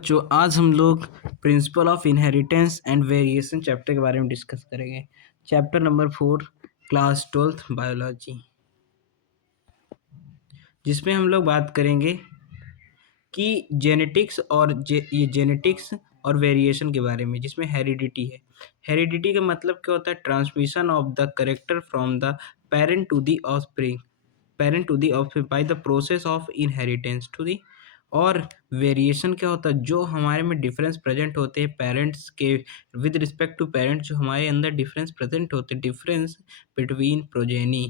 जो आज हम लोग principle of inheritance and variation chapter के बारे में डिस्कस करेंगे। Chapter number 4, class 12th biology, जिसमें हम लोग बात करेंगे कि ये जेनेटिक्स और वेरिएशन के बारे में, जिसमें हेरिडिटी है। हेरिडिटी का मतलब क्या होता है? Transmission of the character from the parent to the offspring, by the process of inheritance to the. और वेरिएशन क्या होता है? जो हमारे में डिफरेंस प्रेजेंट होते हैं पेरेंट्स के विद रिस्पेक्ट टू पेरेंट्स, जो हमारे अंदर डिफरेंस प्रेजेंट होते हैं, डिफरेंस बिटवीन प्रोजेनी।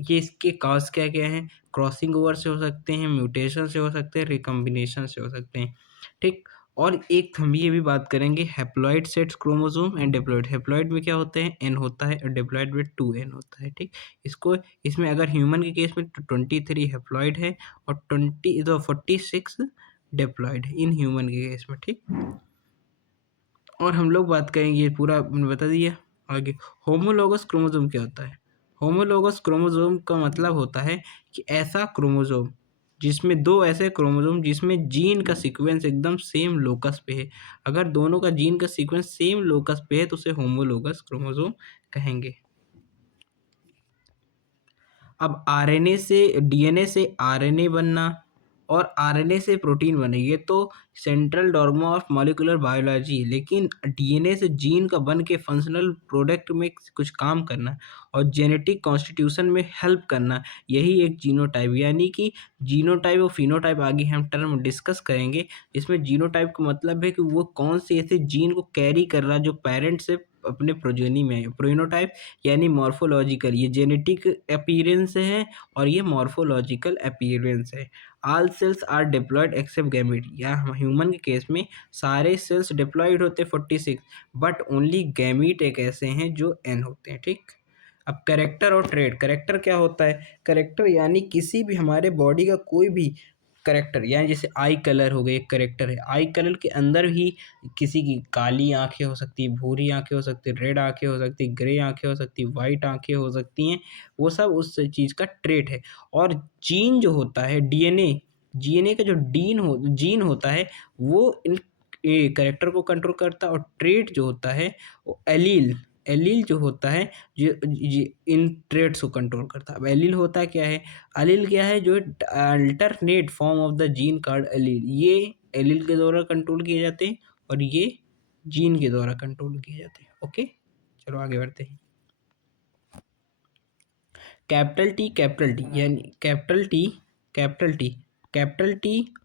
ये इसके काज क्या क्या हैं? क्रॉसिंग ओवर से हो सकते हैं, म्यूटेशन से हो सकते हैं, रिकम्बिनेशन से हो सकते हैं। ठीक। और एक हम ये भी बात करेंगे haploid sets chromosome and diploid. Haploid में क्या होते हैं? एन होता है, और डिप्लॉइड में 2n होता है। ठीक। इसको इसमें अगर ह्यूमन के केस में 23 हैप्लॉइड है और 46 डिप्लॉइड इन ह्यूमन के केस में। ठीक। और हम लोग बात करेंगे, ये पूरा मैंने बता दिया। आगे होमोलोगस क्रोमोसोम क्या होता है? होमोलोगस क्रोमोसोम का मतलब होता है कि ऐसा क्रोमोसोम जिसमें दो ऐसे क्रोमोसोम जिसमें जीन का सीक्वेंस एकदम सेम लोकस पे है। अगर दोनों का जीन का सीक्वेंस सेम लोकस पे है तो उसे होमोलोगस क्रोमोसोम कहेंगे। अब आरएनए से डीएनए से आरएनए बनना और आरएनए से प्रोटीन बने, ये तो central dogma of molecular biology. लेकिन डीएनए से जीन का बन के फंक्शनल प्रोडक्ट में कुछ काम करना और जेनेटिक कॉन्स्टिट्यूशन में हेल्प करना, यही एक जीनोटाइप। यानी कि जीनोटाइप और फिनोटाइप आगे हम टर्म डिस्कस करेंगे। इसमें जीनोटाइप का मतलब है कि वो कौन से ऐसे जीन को कैरी कर रहा जो पेरेंट से अपने प्रोजेनी में है। प्रोइनोटाइप यानी मॉर्फोलॉजिकल, ये जेनेटिक अपीयरेंस है और ये मॉर्फोलॉजिकल अपीयरेंस है। All cells are diploid except gamete, या ह्यूमन के केस में सारे सेल्स डिप्लॉयड होते हैं 46, बट ओनली गैमीट एक ऐसे हैं जो एन होते हैं। ठीक। अब करेक्टर और ट्रेड। करेक्टर क्या होता है? करेक्टर यानी किसी भी हमारे बॉडी का कोई भी करेक्टर, यानी जैसे आई कलर हो गए, एक करेक्टर है। आई कलर के अंदर ही किसी की काली आंखें हो सकती है, भूरी आंखें हो सकती है, रेड आंखें हो सकती है, ग्रे आंखें हो सकती है, वाइट आंखें हो सकती हैं। वो सब उस चीज़ का ट्रेट है। और जीन जो होता है, डीएनए का जो जीन होता है वो इन करेक्टर को कंट्रोल करता है। और ट्रेट जो होता है वो एलील एलील जो होता है ये इन ट्रेट्स को कंट्रोल करता है। अब एलील होता क्या है? एलील क्या है? जो alternate form of the gene card allele, ये एलील के द्वारा कंट्रोल किए जाते हैं और ये जीन के द्वारा कंट्रोल किए जाते हैं। ओके, चलो आगे बढ़ते हैं। कैपिटल टी यानी कैपिटल टी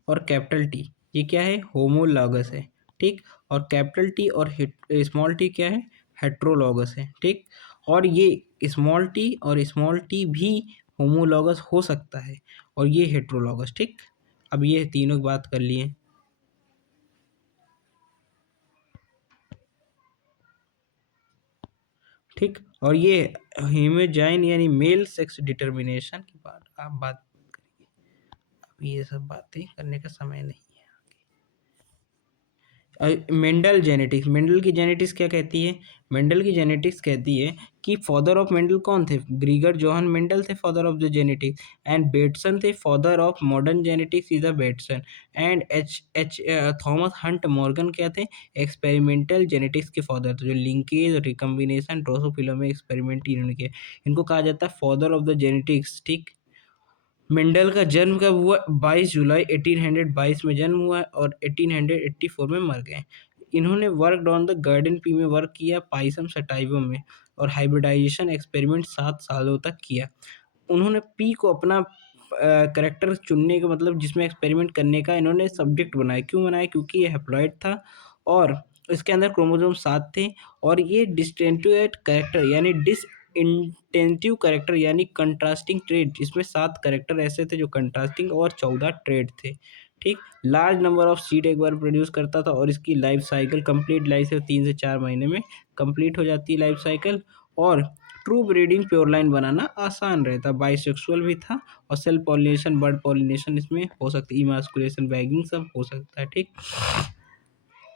और कैपिटल टी, ये क्या है? होमोलॉगस है। ठीक। और कैपिटल टी और स्मॉल टी क्या है? हेट्रोलॉगस है। ठीक। और ये स्मॉल टी और स्मॉल टी भी होमोलॉगस हो सकता है और ये हेट्रोलॉगस। ठीक। अब ये तीनों की बात कर लिए। ठीक। और ये हीमोजाइन यानी मेल सेक्स डिटर्मिनेशन की बात आप बात करेंगे। अब ये सब बातें करने का समय नहीं है। मेंडल की जेनेटिक्स क्या कहती है? मेंडल की जेनेटिक्स कहती है कि फादर ऑफ मेंडल कौन थे? ग्रीगर जोहन मेंडल थे father of the genetics, and Bateson थे father of modern genetics is the Bateson, and H H Thomas Hunt Morgan क्या थे? एक्सपेरिमेंटल जेनेटिक्स के फादर थे, जो लिंकेज, रिकम्बिनेशन, ड्रोसोफिला में एक्सपेरिमेंट इन्होंने किया। इनको कहा जाता है फादर ऑफ द जेनेटिक्स। ठीक। मेंडल का जन्म कब हुआ? 22 जुलाई 1822 में जन्म हुआ और 1884 में मर गए। इन्होंने work on the garden pea में वर्क किया, पाइसम सटाइवम में, और हाइब्रिडाइजेशन एक्सपेरिमेंट 7 सालों तक किया। उन्होंने पी को अपना करेक्टर चुनने का मतलब, जिसमें एक्सपेरिमेंट करने का इन्होंने सब्जेक्ट बनाया। क्यों बनाया? क्योंकि ये हैप्लॉइड था और इसके अंदर क्रोमोसोम 7 थे, और ये डिस्टिंक्टिव करेक्टर यानी इंटेंटिव करेक्टर यानी कंट्रास्टिंग ट्रेड, इसमें 7 करेक्टर ऐसे थे जो कंट्रास्टिंग और 14 ट्रेड थे। ठीक। लार्ज नंबर ऑफ सीड एक बार प्रोड्यूस करता था और इसकी लाइफ साइकिल कंप्लीट लाइफ से 3 से 4 महीने में कंप्लीट हो जाती है लाइफ साइकिल। और ट्रू ब्रीडिंग प्योर लाइन बनाना आसान रहता, बाइसेक्सुअल भी था, और सेल्फ पॉलिनेशन, बर्ड पॉलिनेशन इसमें हो सकती है, इमास्कुलेशन, बैगिंग सब हो सकता है। ठीक।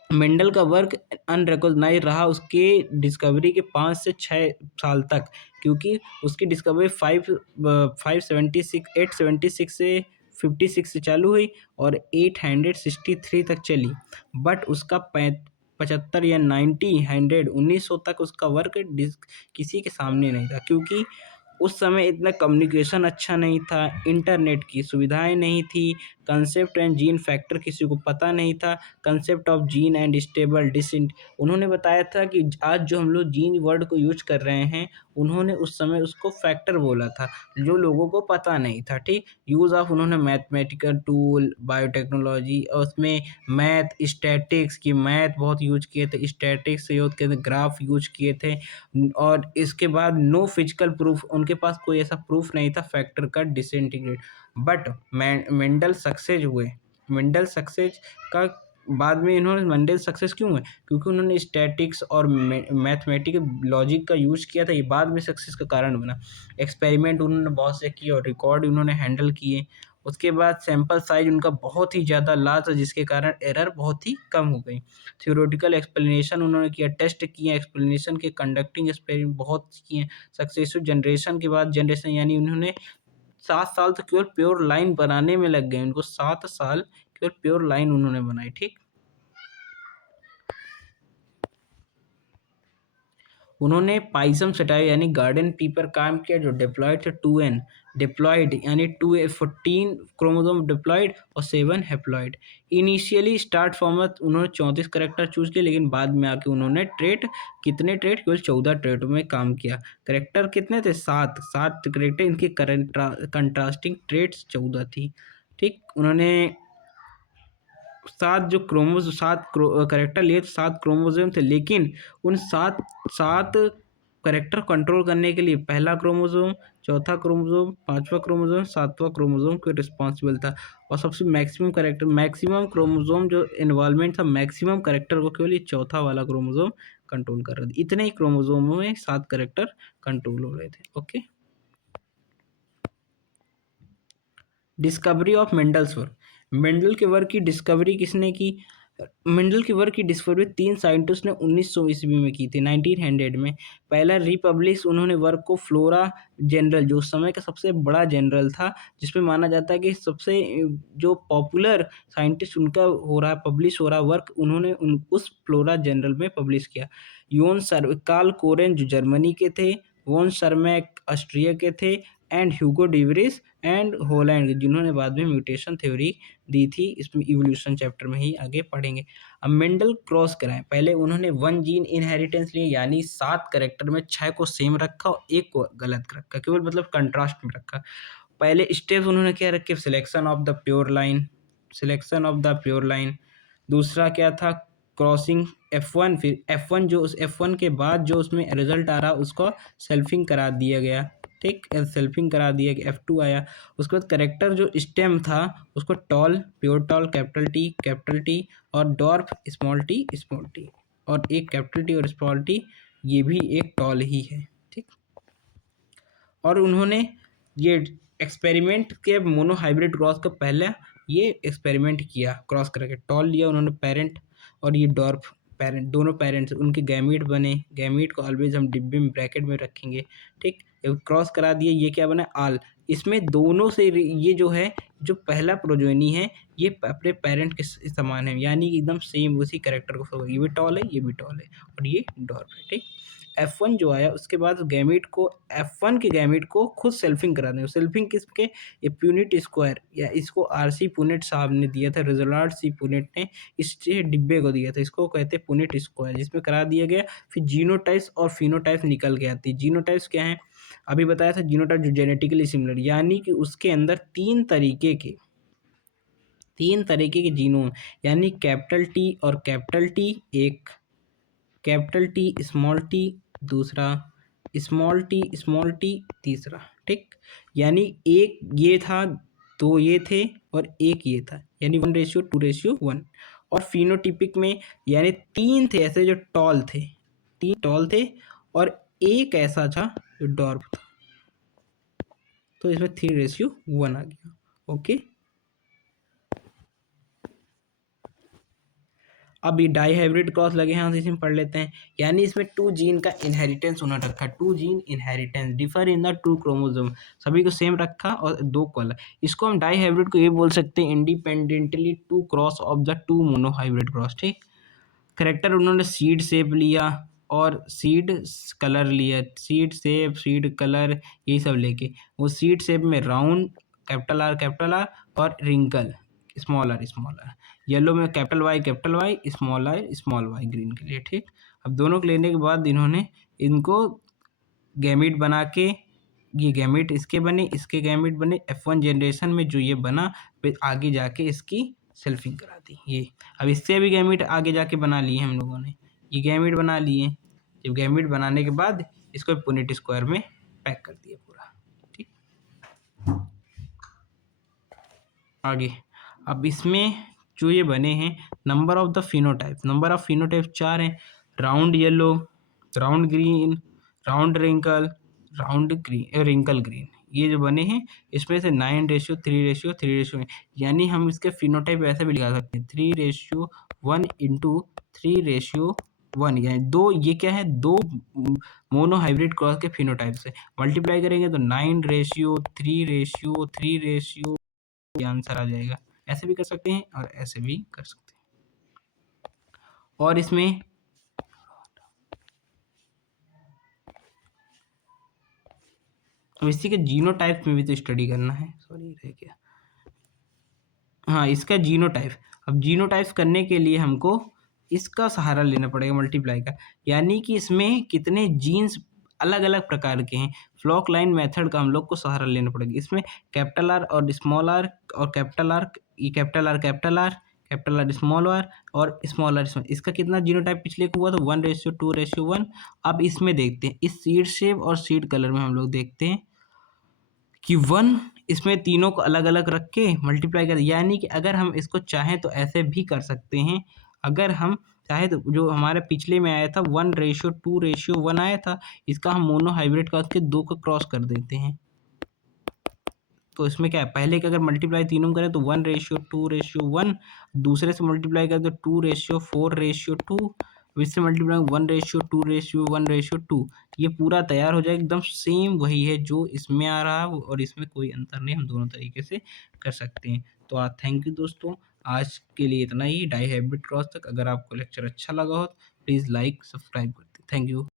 मेंडल का वर्क अनरिकॉग्नाइज्ड रहा उसके डिस्कवरी के 5 से 6 साल तक, क्योंकि उसकी डिस्कवरी 576 876 से 56 से चालू हुई और 863 तक चली, बट उसका 75 या 1900 तक उसका वर्क किसी के सामने नहीं था, क्योंकि उस समय इतना कम्युनिकेशन अच्छा नहीं था, इंटरनेट की सुविधाएं नहीं थी, कंसेप्ट एंड जीन फैक्टर किसी को पता नहीं था, concept of gene and stable descent. उन्होंने बताया था कि आज जो हम लोग जीन वर्ड को यूज कर रहे हैं, उन्होंने उस समय उसको फैक्टर बोला था, जो लोगों को पता नहीं था। ठीक, यूज़ ऑफ उन्होंने मैथमेटिकल टूल, बायोटेक्नोलॉजी और उसमें मैथ, स्टैटिक्स की मैथ बहुत यूज किए थे, स्टैटिक्स से यूज किए थे, ग्राफ यूज किए थे, और इसके बाद नो फिजिकल प्रूफ, उनके पास कोई ऐसा प्रूफ नहीं था फैक्टर का डिसइंटीग्रेट। बट मेंडल सक्सेस हुए, मेंडल सक्सेस का बाद में इन्होंने मेंडल सक्सेस क्यों हुए, क्योंकि उन्होंने स्टैटिक्स और मैथमेटिकल लॉजिक का यूज़ किया था, ये बाद में सक्सेस का कारण बना। एक्सपेरिमेंट उन्होंने बहुत से किए और रिकॉर्ड उन्होंने हैंडल किए। उसके बाद सैंपल साइज उनका बहुत ही ज़्यादा लार्ज था, जिसके कारण एरर बहुत ही कम हो गई। थ्योरेटिकल एक्सप्लेनेशन उन्होंने किया, टेस्ट किए, एक्सप्लेनेशन के कंडक्टिंग एक्सपेरिमेंट बहुत किए। सक्सेसफुल जनरेशन के बाद जनरेशन, यानी उन्होंने 7 साल तो केवल प्योर लाइन बनाने में लग गए उनको, 7 साल केवल प्योर लाइन उन्होंने बनाई। ठीक, उन्होंने पाइसम सटाई यानी गार्डन पी पर काम किया, जो डिप्लॉयड थे 2n, डिप्लॉयड यानी 14 क्रोमोसोम डिप्लॉयड और 7 हेप्लॉयड। इनिशियली स्टार्ट फॉर्मेट उन्होंने 34 करेक्टर चूज किए, लेकिन बाद में आके उन्होंने ट्रेट, कितने ट्रेट, केवल 14 ट्रेटों में काम किया। करेक्टर कितने थे, 7 करेक्टर, इनके कंट्रास्टिंग ट्रेट्स 14 थी। ठीक, उन्होंने 7 करेक्टर लिए, 7 क्रोमोसोम थे, लेकिन उन सात करेक्टर कंट्रोल करने के लिए पहला क्रोमोसोम, चौथा क्रोमोसोम, पांचवा क्रोमोसोम, सातवां क्रोमोसोम को रिस्पॉन्सिबल था। और सबसे मैक्सिमम क्रोमोसोम जो इन्वॉल्वमेंट था, मैक्सिमम करेक्टर को केवल ये चौथा वाला क्रोमोसोम कंट्रोल कर रहे थे। इतने ही क्रोमोसोमों में 7 करेक्टर कंट्रोल हो रहे थे। Okay, discovery of Mendel's work, Mendel के वर्क की डिस्कवरी किसने की, मेंडल के वर्क की डिस्कवरी 3 साइंटिस्ट ने 1900 ईस्वी में की थी, 1900 में। पहला रिपब्लिश उन्होंने वर्क को फ्लोरा जनरल, जो उस समय का सबसे बड़ा जनरल था, जिसमें माना जाता है कि सबसे जो पॉपुलर साइंटिस्ट उनका हो रहा पब्लिश हो रहा वर्क, उन्होंने उस फ्लोरा जनरल में पब्लिश किया। कार्ल कोरेन जो जर्मनी के थे, वॉन शर्मैक ऑस्ट्रिया के थे, एंड ह्यूगो डिवरिस एंड होलैंड, जिन्होंने बाद में म्यूटेशन थ्योरी दी थी। इसमें इवोल्यूशन चैप्टर में ही आगे पढ़ेंगे। अब मेंडल क्रॉस कराएं, पहले उन्होंने 1 जीन इनहेरिटेंस लिए, यानी 7 करेक्टर में 6 को सेम रखा और 1 को गलत रखा, केवल मतलब कंट्रास्ट में रखा। पहले स्टेप्स उन्होंने क्या रखे, selection of the pure line, selection of the pure line. दूसरा क्या था, क्रॉसिंग F1, फिर F1 जो उस F1 के बाद जो उसमें रिजल्ट आ रहा उसको सेल्फिंग करा दिया गया। ठीक, सेल्फिंग करा दिया कि F2 आया। उसके बाद करेक्टर जो स्टेम था उसको tall, pure tall capital T और डॉर्फ स्मॉल टी, और एक कैपिटल टी और स्मॉल टी, ये भी एक टॉल ही है। ठीक, और उन्होंने ये एक्सपेरिमेंट के मोनोहाइब्रिड क्रॉस का पहला ये एक्सपेरिमेंट किया, क्रॉस करके टॉल लिया उन्होंने पेरेंट, और ये डॉर्फ पेरेंट, दोनों पेरेंट्स उनके गैमीट बने। गैमीट को ऑलवेज हम डिब्बे में ब्रैकेट में रखेंगे। ठीक, क्रॉस करा दिए, ये क्या बना, आल। इसमें दोनों से ये जो है, जो पहला प्रोजोनी है, ये अपने पेरेंट के समान है, यानी एकदम सेम उसी कैरेक्टर को फॉलो, ये भी टॉल है, ये भी टॉल है, और ये डॉर्फ है। ठीक, F1 जो आया उसके बाद गैमीट को, F1 के गैमीट को खुद सेल्फिंग करा देंगे। सेल्फिंग किसके, ये प्यूनिट स्क्वायर, या इसको RC पुनेट साहब ने दिया था, रिजलार्ड सी पुनेट ने इस डिब्बे को दिया था, इसको कहते हैं पुनेट स्क्वायर, जिसमें करा दिया गया। फिर जीनोटाइप्स और फिनोटाइप्स निकल के आती है। जीनोटाइप्स क्या है, अभी बताया था, जीनोटाइप जो जेनेटिकली सिमिलर, यानी कि उसके अंदर 3 तरीके के जीनोम, यानी कैपिटल टी और कैपिटल टी एक, कैपिटल टी स्मॉल टी दूसरा, स्मॉल टी तीसरा। ठीक, यानी एक ये था, 2 ये थे और एक ये था, यानी 1:2:1। और फिनोटिपिक में यानी 3 थे ऐसे जो टॉल थे, 3 टॉल थे और एक ऐसा था जो डॉर्फ था, तो इसमें 3:1 आ गया। ओके, अब ये डाई हाइब्रिड क्रॉस लगे हैं तो इसमें पढ़ लेते हैं। यानी इसमें 2 जीन का इनहेरिटेंस होना रखा, 2 gene inheritance differ in the 2 chromosome, सभी को सेम रखा और 2 कलर। इसको हम डाई हाइब्रिड को ये बोल सकते हैं independently 2 cross of the 2 monohybrid cross. ठीक, करेक्टर उन्होंने सीड शेप लिया और सीड कलर लिया, सीड शेप सीड कलर ये सब लेके वो सीड शेप में राउंड कैपिटल आर और रिंकल स्मॉल आर, येलो में capital Y small Y green के लिए। ठीक, अब दोनों को लेने के बाद इन्होंने इनको गैमीट बना के, ये गैमीट इसके बने, इसके गैमीट बने, F1 जनरेशन में जो ये बना फिर आगे जाके इसकी सेल्फिंग करा दी ये। अब इससे भी गैमीट आगे जाके बना लिए हम लोगों ने, ये गैमीट बना लिए। जब गैमीट बनाने के बाद इसको पुनेट स्क्वायर में पैक कर दिया पूरा। ठीक, आगे अब इसमें जो ये बने हैं नंबर ऑफ फिनोटाइप 4 हैं। Round yellow, round green, round wrinkle green, ये जो बने हैं इसमें से 9:3:3 यानी हम इसके फिनोटाइप ऐसे भी लिखा सकते हैं 3:1 इंटू 3:1, यानी 2, ये क्या है 2 मोनो हाइब्रिड क्रॉस के फिनोटाइप से मल्टीप्लाई करेंगे तो 9:3:3 ये आंसर आ जाएगा। ऐसे भी कर सकते हैं और ऐसे भी कर सकते हैं। और इसमें अब इसी के जीनोटाइप में भी तो स्टडी करना है, सॉरी रह गया। हाँ, इसका जीनोटाइप, अब जीनोटाइप करने के लिए हमको इसका सहारा लेना पड़ेगा मल्टीप्लाई का, यानी कि इसमें कितने जीन्स अलग अलग प्रकार के हैं। फ्लॉक लाइन मेथड का हम लोग को सहारा लेना पड़ेगा। इसमें कैपिटल आर और स्मॉल आर और कैपिटल आर, ये कैपिटल आर स्मॉल आर और स्मॉल आर, इसका कितना जीनोटाइप पिछले को हुआ था 1:2:1। अब इसमें देखते हैं इस सीड शेप और सीड कलर में हम लोग देखते हैं कि 1 इसमें तीनों को अलग अलग रख के मल्टीप्लाई कर, यानी कि अगर हम इसको चाहें तो ऐसे भी कर सकते हैं। अगर हम चाहे तो जो हमारे पिछले में आया था 1:2:1 आया था, इसका हम मोनो हाइब्रिड करके 2 को क्रॉस कर देते हैं। तो इसमें क्या है, पहले के अगर मल्टीप्लाई तीनों करें तो 1:2:1, दूसरे से मल्टीप्लाई करें तो 2:4:2, इससे मल्टीप्लाई 1:2:1:2, ये पूरा तैयार हो जाएगा एकदम सेम वही है जो इसमें आ रहा है और इसमें कोई अंतर नहीं, हम दोनों तरीके से कर सकते हैं। तो थैंक यू दोस्तों, आज के लिए इतना ही डाई हाइब्रिड क्रॉस तक। अगर आपको लेक्चर अच्छा लगा हो प्लीज़ लाइक सब्सक्राइब कर दें। Thank you.